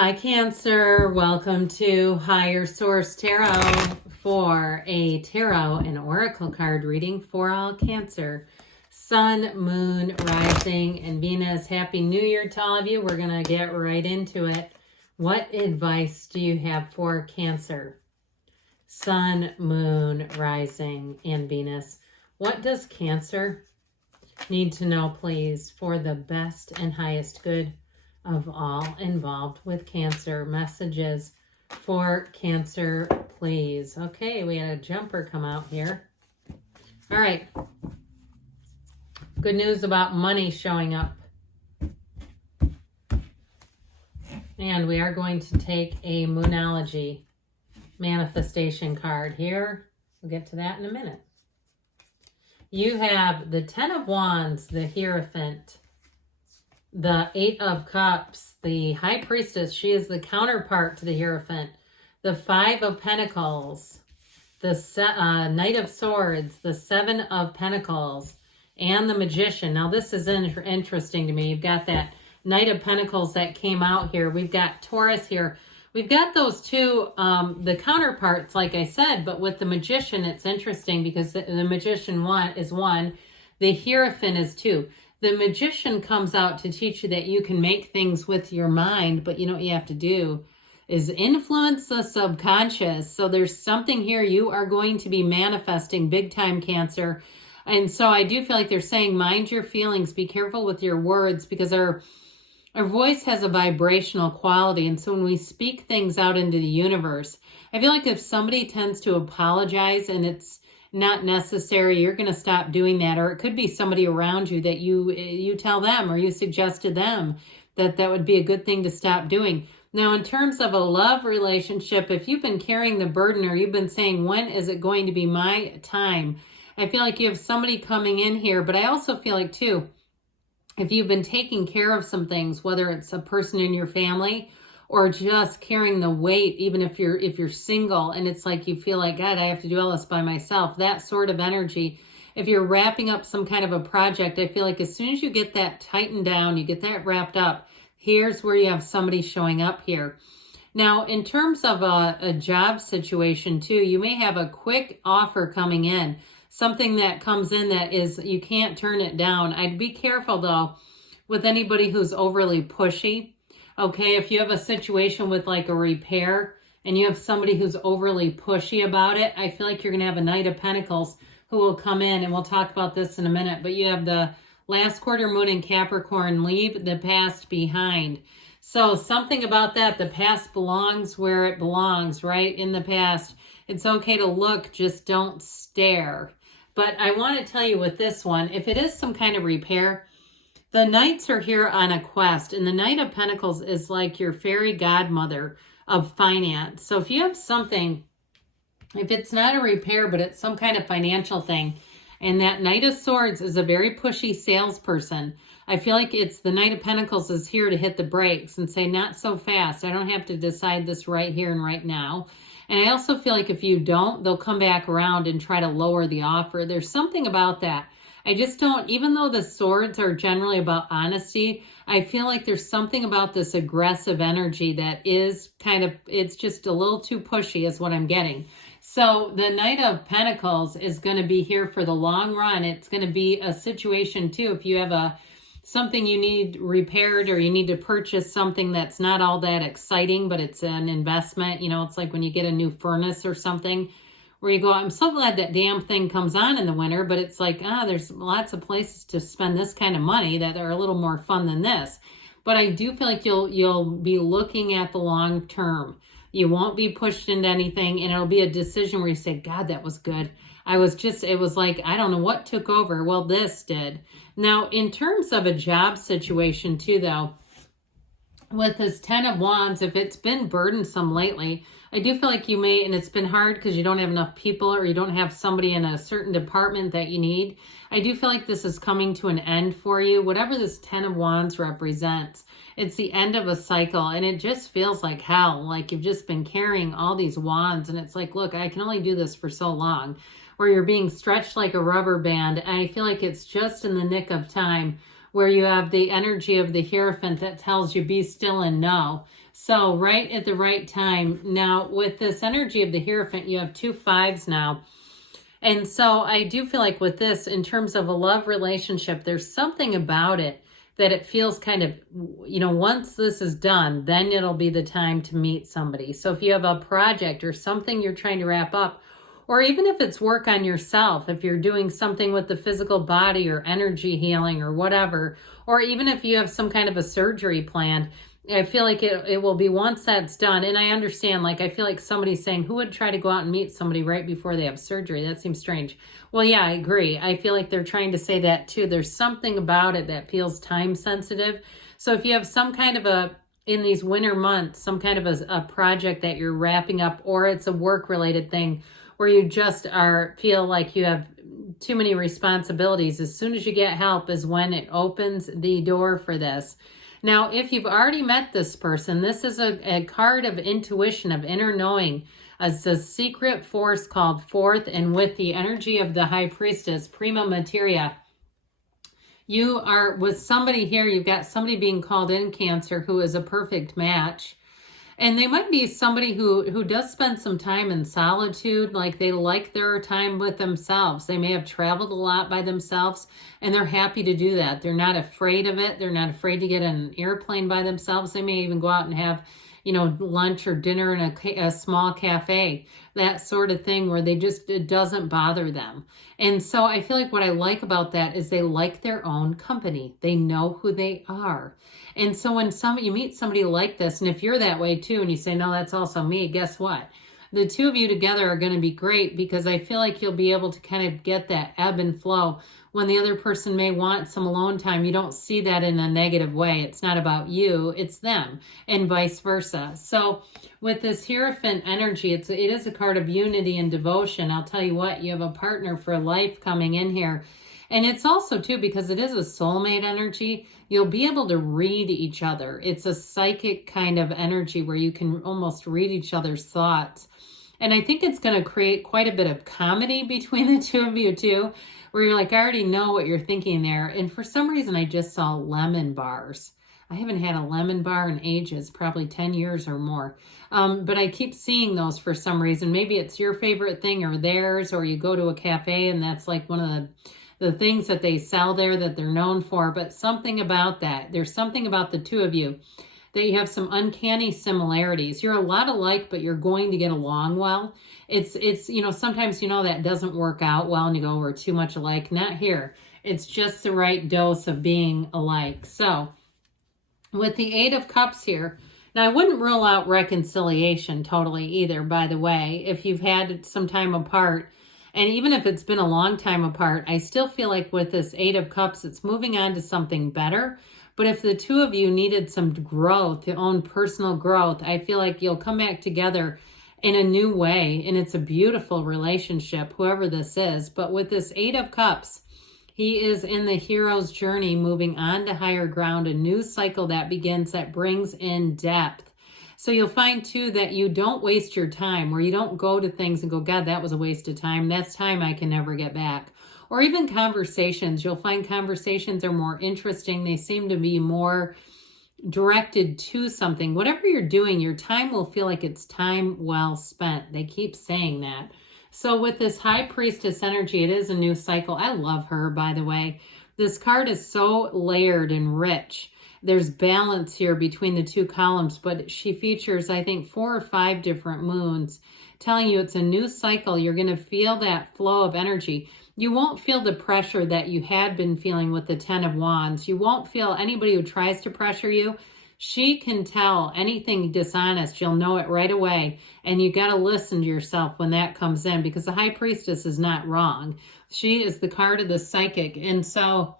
Hi, Cancer. Welcome to Higher Source Tarot for a tarot and oracle card reading for all Cancer. Sun, Moon, Rising, and Venus. Happy New Year to all of you. We're going to get right into it. What advice do you have for Cancer? Sun, Moon, Rising, and Venus. What does Cancer need to know, please, for the best and highest good of all involved with Cancer? Messages for Cancer, please. Okay, we had a jumper come out here. All right. Good news about money showing up. And we are going to take a Moonology manifestation card here. We'll get to that in a minute. You have the Ten of Wands, the Hierophant, the Eight of Cups, the High Priestess. She is the counterpart to the Hierophant. The Five of Pentacles, the Knight of Swords, the Seven of Pentacles, and the Magician. Now this is interesting to me. You've got that Knight of Pentacles that came out here. We've got Taurus here. We've got those two, the counterparts, like I said, but with the Magician, it's interesting because the Magician is one, the Hierophant is two. The Magician comes out to teach you that you can make things with your mind, but you know what you have to do is influence the subconscious. So there's something here you are going to be manifesting big time, Cancer. And so I do feel like they're saying, mind your feelings, be careful with your words, because our voice has a vibrational quality. And so when we speak things out into the universe, I feel like if somebody tends to apologize and it's not necessary, you're going to stop doing that. Or it could be somebody around you that you tell them, or you suggest to them that would be a good thing to stop doing. Now, in terms of a love relationship, if you've been carrying the burden, or you've been saying, when is it going to be my time? I feel like you have somebody coming in here, but I also feel like too, if you've been taking care of some things, whether it's a person in your family or just carrying the weight, even if you're single and it's like you feel like, God, I have to do all this by myself, that sort of energy. If you're wrapping up some kind of a project, I feel like as soon as you get that tightened down, you get that wrapped up, here's where you have somebody showing up here. Now, in terms of a job situation too, you may have a quick offer coming in, something that comes in that is, you can't turn it down. I'd be careful though with anybody who's overly pushy. Okay, if you have a situation with like a repair and you have somebody who's overly pushy about it, I feel like you're going to have a Knight of Pentacles who will come in, and we'll talk about this in a minute. But you have the last quarter moon in Capricorn, leave the past behind. So something about that, the past belongs where it belongs, right? In the past. It's okay to look, just don't stare. But I want to tell you with this one, if it is some kind of repair, the Knights are here on a quest, and the Knight of Pentacles is like your fairy godmother of finance. So if you have something, if it's not a repair, but it's some kind of financial thing, and that Knight of Swords is a very pushy salesperson, I feel like it's the Knight of Pentacles is here to hit the brakes and say, not so fast. I don't have to decide this right here and right now. And I also feel like if you don't, they'll come back around and try to lower the offer. There's something about that. I just don't, even though the swords are generally about honesty, I feel like there's something about this aggressive energy that is kind of, it's just a little too pushy is what I'm getting. So the Knight of Pentacles is going to be here for the long run. It's going to be a situation too, if you have something you need repaired, or you need to purchase something that's not all that exciting, but it's an investment. You know, it's like when you get a new furnace or something where you go, I'm so glad that damn thing comes on in the winter, but it's like, there's lots of places to spend this kind of money that are a little more fun than this. But I do feel like you'll be looking at the long term. You won't be pushed into anything, and it'll be a decision where you say, God, that was good. It was like, I don't know what took over. Well, this did. Now, in terms of a job situation too, though, with this Ten of Wands, if it's been burdensome lately, I do feel like you may, and it's been hard because you don't have enough people, or you don't have somebody in a certain department that you need. I do feel like this is coming to an end for you. Whatever this Ten of Wands represents, it's the end of a cycle, and it just feels like hell. Like you've just been carrying all these wands, and it's like, look, I can only do this for so long. Or you're being stretched like a rubber band. And I feel like it's just in the nick of time where you have the energy of the Hierophant that tells you be still and know. So right at the right time. Now with this energy of the Hierophant, you have 2 5s now. And so I do feel like with this, in terms of a love relationship, there's something about it that it feels kind of, once this is done, then it'll be the time to meet somebody. So if you have a project or something you're trying to wrap up, or even if it's work on yourself, if you're doing something with the physical body or energy healing or whatever, or even if you have some kind of a surgery planned, I feel like it will be once that's done. And I understand, like, I feel like somebody's saying, who would try to go out and meet somebody right before they have surgery? That seems strange. Well, yeah, I agree. I feel like they're trying to say that too. There's something about it that feels time sensitive. So if you have some kind of in these winter months, some kind of a project that you're wrapping up, or it's a work related thing where you just feel like you have too many responsibilities, as soon as you get help is when it opens the door for this. Now, if you've already met this person, this is a card of intuition, of inner knowing. It's a secret force called Forth, and with the energy of the High Priestess, Prima Materia, you are with somebody here. You've got somebody being called in, Cancer, who is a perfect match. And they might be somebody who does spend some time in solitude, like they like their time with themselves. They may have traveled a lot by themselves, and they're happy to do that. They're not afraid of it. They're not afraid to get on an airplane by themselves. They may even go out and have, lunch or dinner in a small cafe, that sort of thing, where it doesn't bother them. And so I feel like what I like about that is they like their own company. They know who they are. And so when you meet somebody like this, and if you're that way too, and you say, no, that's also me, guess what? The two of you together are going to be great, because I feel like you'll be able to kind of get that ebb and flow. When the other person may want some alone time, you don't see that in a negative way. It's not about you, it's them, and vice versa. So with this Hierophant energy, it is a card of unity and devotion. I'll tell you what, you have a partner for life coming in here. And it's also, too, because it is a soulmate energy, you'll be able to read each other. It's a psychic kind of energy where you can almost read each other's thoughts. And I think it's going to create quite a bit of comedy between the two of you, too, where you're like, I already know what you're thinking there. And for some reason, I just saw lemon bars. I haven't had a lemon bar in ages, probably 10 years or more. But I keep seeing those for some reason. Maybe it's your favorite thing or theirs, or you go to a cafe and that's like one of the things that they sell there that they're known for. But something about that, there's something about the two of you that you have some uncanny similarities. You're a lot alike, but you're going to get along well. It's sometimes, that doesn't work out well and you go, we're too much alike. Not here. It's just the right dose of being alike. So with the 8 of Cups here, now I wouldn't rule out reconciliation totally either, by the way, if you've had some time apart. And even if it's been a long time apart, I still feel like with this 8 of Cups, it's moving on to something better. But if the two of you needed some growth, your own personal growth, I feel like you'll come back together in a new way. And it's a beautiful relationship, whoever this is. But with this 8 of Cups, he is in the hero's journey, moving on to higher ground, a new cycle that begins, that brings in depth. So you'll find too that you don't waste your time, where you don't go to things and go, God, that was a waste of time. That's time I can never get back. Or even conversations. You'll find conversations are more interesting. They seem to be more directed to something. Whatever you're doing, your time will feel like it's time well spent. They keep saying that. So with this High Priestess energy, it is a new cycle. I love her, by the way. This card is so layered and rich. There's balance here between the two columns, but she features, I think, 4 or 5 different moons, telling you it's a new cycle. You're going to feel that flow of energy. You won't feel the pressure that you had been feeling with the 10 of Wands. You won't feel anybody who tries to pressure you. She can tell anything dishonest. You'll know it right away. And you got to listen to yourself when that comes in, because the High Priestess is not wrong. She is the card of the psychic. And so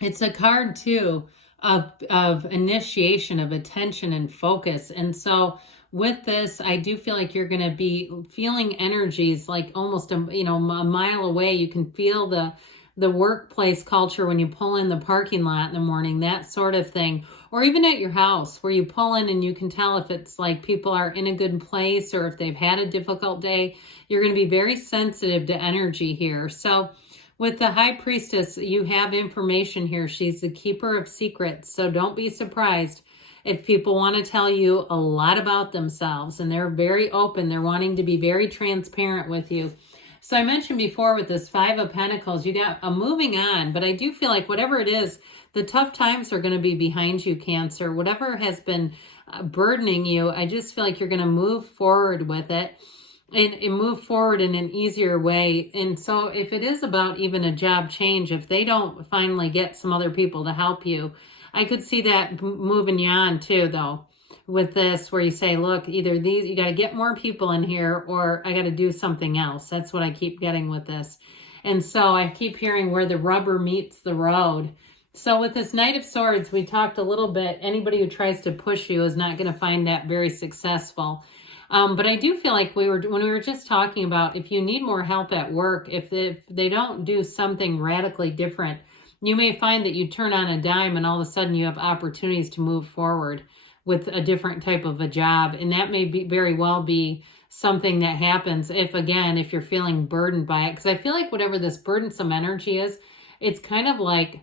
it's a card too of initiation, of attention and focus. And so with this, I do feel like you're going to be feeling energies like almost a mile away. You can feel the workplace culture when you pull in the parking lot in the morning, that sort of thing. Or even at your house, where you pull in and you can tell if it's like people are in a good place or if they've had a difficult day. You're going to be very sensitive to energy here. So With the High Priestess, you have information here. She's the keeper of secrets. So don't be surprised if people want to tell you a lot about themselves, and they're very open. They're wanting to be very transparent with you. So I mentioned before with this Five of Pentacles, you got a moving on, but I do feel like whatever it is, the tough times are going to be behind you, Cancer. Whatever has been burdening you, I just feel like you're going to move forward with it. And move forward in an easier way. And so if it is about even a job change, if they don't finally get some other people to help you, I could see that moving you on too, though, with this, where you say, look, either these, you got to get more people in here, or I got to do something else. That's what I keep getting with this. And so I keep hearing where the rubber meets the road. So with this Knight of Swords, we talked a little bit, anybody who tries to push you is not going to find that very successful. But I do feel like when we were just talking about, if you need more help at work, if they don't do something radically different, you may find that you turn on a dime and all of a sudden you have opportunities to move forward with a different type of a job. And that may be very well be something that happens if you're feeling burdened by it. Because I feel like whatever this burdensome energy is, it's kind of like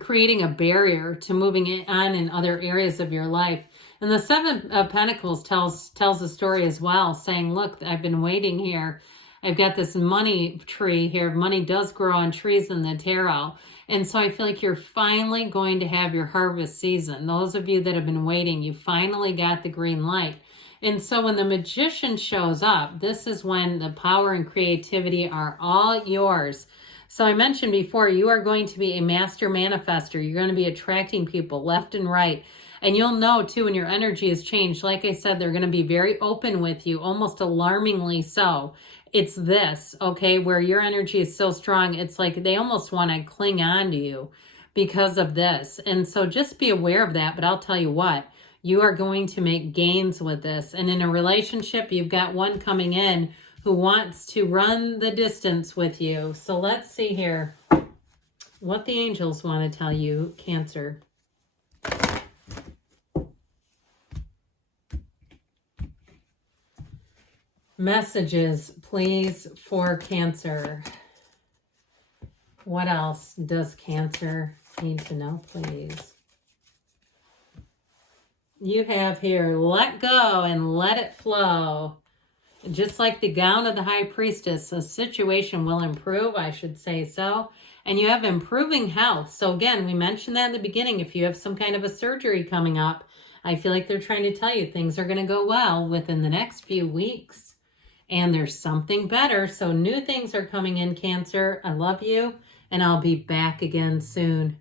creating a barrier to moving on in other areas of your life. And the Seven of Pentacles tells a story as well, saying, look, I've been waiting here. I've got this money tree here. Money does grow on trees in the tarot. And so I feel like you're finally going to have your harvest season. Those of you that have been waiting, you finally got the green light. And so when the Magician shows up, this is when the power and creativity are all yours. So I mentioned before, you are going to be a master manifester. You're going to be attracting people left and right. And you'll know too when your energy has changed. Like I said, they're going to be very open with you, almost alarmingly so. It's this, okay, where your energy is so strong, it's like they almost want to cling on to you because of this. And so just be aware of that. But I'll tell you what, you are going to make gains with this. And in a relationship, you've got one coming in who wants to run the distance with you. So let's see here what the angels want to tell you, Cancer. Messages, please, for Cancer. What else does Cancer need to know, please? You have here, let go and let it flow. Just like the gown of the High Priestess, the situation will improve, I should say so. And you have improving health. So again, we mentioned that in the beginning. If you have some kind of a surgery coming up, I feel like they're trying to tell you things are going to go well within the next few weeks. And there's something better. So new things are coming in, Cancer. I love you, and I'll be back again soon.